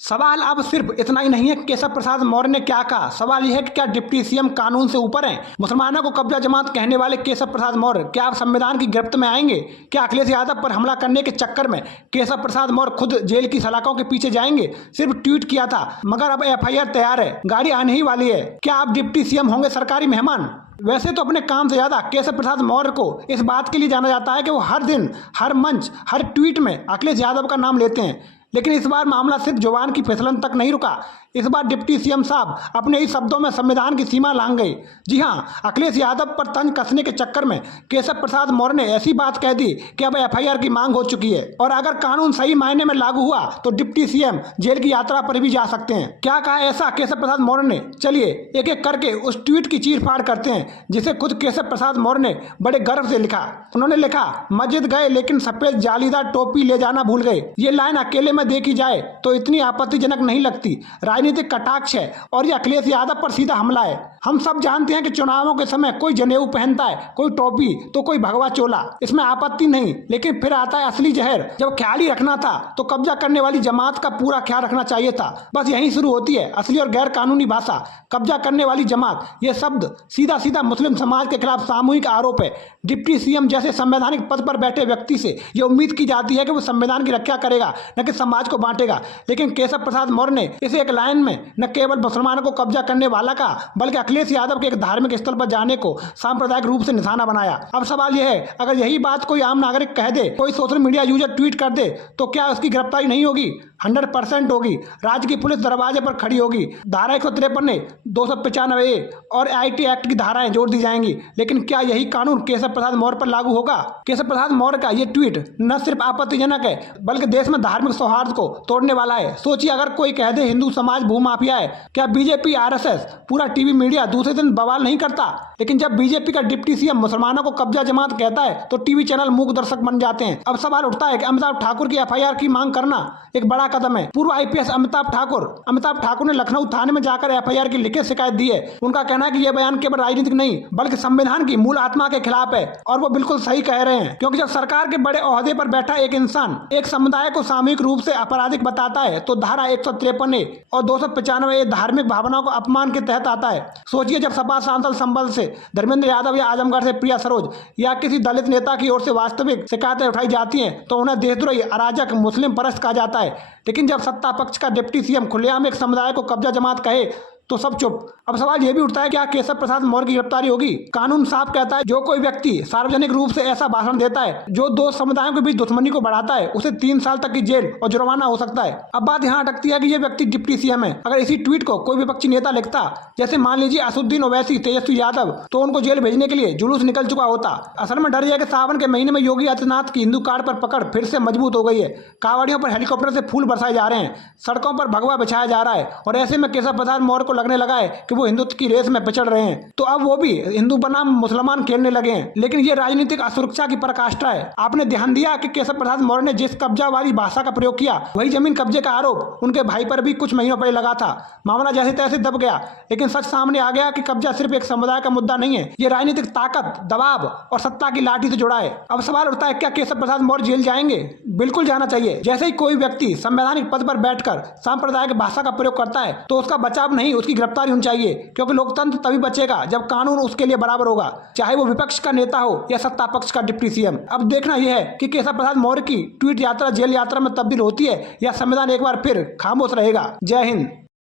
सवाल अब सिर्फ इतना ही नहीं है केशव प्रसाद मौर्य ने क्या कहा, सवाल यह है कि क्या डिप्टी सीएम कानून से ऊपर हैं। मुसलमानों को कब्जा जमात कहने वाले केशव प्रसाद मौर्य क्या अब संविधान की गिरफ्त में आएंगे? क्या अखिलेश यादव पर हमला करने के चक्कर में केशव प्रसाद मौर्य खुद जेल की सलाखों के पीछे जाएंगे? सिर्फ ट्वीट किया था मगर अब एफआईआर तैयार है, गाड़ी आने ही वाली है। क्या अब डिप्टी सीएम होंगे सरकारी मेहमान? वैसे तो अपने काम से ज्यादा केशव प्रसाद मौर्य को इस बात के लिए जाना जाता है कि वो हर दिन, हर मंच, हर ट्वीट में अखिलेश यादव का नाम लेते हैं। लेकिन इस बार मामला सिर्फ जुबान की फिसलन तक नहीं रुका। इस बार डिप्टी सीएम साहब अपने ही शब्दों में संविधान की सीमा लांघ गए। जी हाँ, अखिलेश यादव पर तंज कसने के चक्कर में केशव प्रसाद मौर्य ने ऐसी बात कह दी कि अब एफआईआर की मांग हो चुकी है और अगर कानून सही मायने में लागू हुआ तो डिप्टी सीएम जेल की यात्रा पर भी जा सकते हैं। क्या कहा ऐसा केशव प्रसाद मौर्य ने? चलिए एक एक करके उस ट्वीट की चीर फाड़ करते हैं जिसे खुद केशव प्रसाद मौर्य ने बड़े गर्व से लिखा। उन्होंने लिखा, मस्जिद गए लेकिन सफेद जालीदार टोपी ले जाना भूल गए। ये लाइन अकेले में देखी जाए तो इतनी आपत्तिजनक नहीं लगती, राजनीतिक कटाक्ष है और ये अखिलेश यादव पर सीधा हमला है। हम सब जानते हैं कि चुनावों के समय कोई जनेऊ पहनता है, कोई टोपी तो कोई भगवा चोला, इसमें आपत्ति नहीं। लेकिन फिर आता है असली जहर। जब ख्याल ही रखना था तो कब्जा करने वाली जमात का पूरा ख्याल रखना चाहिए था। बस यहीं शुरू होती है असली और गैर कानूनी भाषा। कब्जा करने वाली जमात, ये शब्द सीधा सीधा मुस्लिम समाज के खिलाफ सामूहिक आरोप है। डिप्टी सीएम जैसे संवैधानिक पद पर बैठे व्यक्ति से ये उम्मीद की जाती है कि वो संविधान की रक्षा करेगा, न कि समाज को बांटेगा। लेकिन केशव प्रसाद मौर्य ने इस एक लाइन में न केवल मुसलमानों को कब्जा करने वाला का बल्कि अखिलेश यादव के एक धार्मिक स्थल पर जाने को सांप्रदायिक रूप से निशाना बनाया। अब सवाल यह है, अगर यही बात कोई आम नागरिक कह दे, कोई सोशल मीडिया यूजर ट्वीट कर दे तो क्या उसकी गिरफ्तारी नहीं होगी? 100% होगी। राज्य की पुलिस दरवाजे पर खड़ी होगी। धारा 153, 295A और आईटी एक्ट की धाराएं जोड़ दी जाएंगी। लेकिन क्या यही कानून केशव प्रसाद मौर्य पर लागू होगा? केशव प्रसाद मौर्य का ये ट्वीट न सिर्फ आपत्तिजनक है बल्कि देश में धार्मिक सौहार्द को तोड़ने वाला है। सोचिए अगर कोई कह दे हिंदू समाज भूमाफिया है, क्या बीजेपी, आरएसएस, पूरा टीवी मीडिया दूसरे दिन बवाल नहीं करता? लेकिन जब बीजेपी का डिप्टी सीएम मुसलमानों को कब्जा जमात कहता है तो टीवी चैनल मूक दर्शक बन जाते हैं। अब सवाल उठता है कि अमिताभ ठाकुर की एफआईआर की मांग करना एक बड़ा कदम है। पूर्व आईपीएस अमिताभ ठाकुर ने लखनऊ थाने में जाकर एफआईआर की लिखित शिकायत दी है। उनका कहना है कि यह बयान केवल राजनीतिक नहीं बल्कि संविधान की मूल आत्मा के खिलाफ है और वो बिल्कुल सही कह रहे हैं, क्योंकि जब सरकार के बड़े ओहदे पर बैठा एक इंसान एक समुदाय को सामूहिक रूप से आपराधिक बताता है तो धारा 153A और 295A धार्मिक भावनाओं को अपमान के तहत आता है। सोचिए जब सपा सांसद संबल से धर्मेंद्र यादव या आजमगढ़ से प्रिया सरोज या किसी दलित नेता की ओर से वास्तविक शिकायतें उठाई जाती हैं तो उन्हें देशद्रोही, अराजक, मुस्लिम परस्त कहा जाता है। लेकिन जब सत्ता पक्ष का डिप्टी सीएम खुलेआम एक समुदाय को कब्जा जमात कहे तो सब चुप। अब सवाल यह भी उठता है क्या केशव प्रसाद मौर्य की गिरफ्तारी होगी? कानून साफ कहता है जो कोई व्यक्ति सार्वजनिक रूप से ऐसा भाषण देता है जो दो समुदायों के बीच दुश्मनी को बढ़ाता है उसे 3 साल तक की जेल और जुर्माना हो सकता है। अब बात यहाँ अटकती है कि यह व्यक्ति डिप्टी सीएम है। अगर इसी ट्वीट को कोई विपक्षी नेता लिखता, जैसे मान लीजिए असुद्दीन ओवैसी, तेजस्वी यादव, तो उनको जेल भेजने के लिए जुलूस निकल चुका होता। असल में डर यह है कि सावन के महीने में योगी आदित्यनाथ की हिंदू कार्ड पर पकड़ फिर से मजबूत हो गई है। कांवड़ियों पर हेलीकॉप्टर से फूल बरसाए जा रहे हैं, सड़कों पर भगवा बिछाया जा रहा है और ऐसे में केशव प्रसाद मौर्य को लगने लगा है कि वो हिंदुत्व की रेस में पिछड़ रहे हैं तो अब वो भी हिंदू बनाम मुसलमान खेलने लगे हैं। लेकिन ये राजनीतिक असुरक्षा की पराकाष्ठा है। आपने ध्यान दिया कि केशव प्रसाद मौर्य ने जिस कब्जा वाली भाषा का प्रयोग किया वही जमीन कब्जे का आरोप उनके भाई पर भी कुछ महीनों पहले लगा था। मामला जैसे तैसे दब गया, लेकिन सच सामने आ गया कि कब्जा सिर्फ एक समुदाय का मुद्दा नहीं है, ये राजनीतिक ताकत, दबाव और सत्ता की लाठी से जुड़ा है। अब सवाल उठता है क्या केशव प्रसाद मौर्य जेल जाएंगे? बिल्कुल जाना चाहिए। जैसे ही कोई व्यक्ति संवैधानिक पद पर बैठकर सांप्रदायिक भाषा का प्रयोग करता है तो उसका बचाव नहीं, उसकी गिरफ्तारी होनी चाहिए, क्योंकि लोकतंत्र तभी बचेगा जब कानून उसके लिए बराबर होगा, चाहे वो विपक्ष का नेता हो या सत्ता पक्ष का डिप्टी सीएम। अब देखना यह है कि केशव प्रसाद मौर्य की ट्वीट यात्रा जेल यात्रा में तब्दील होती है या संविधान एक बार फिर खामोश रहेगा। जय हिंद।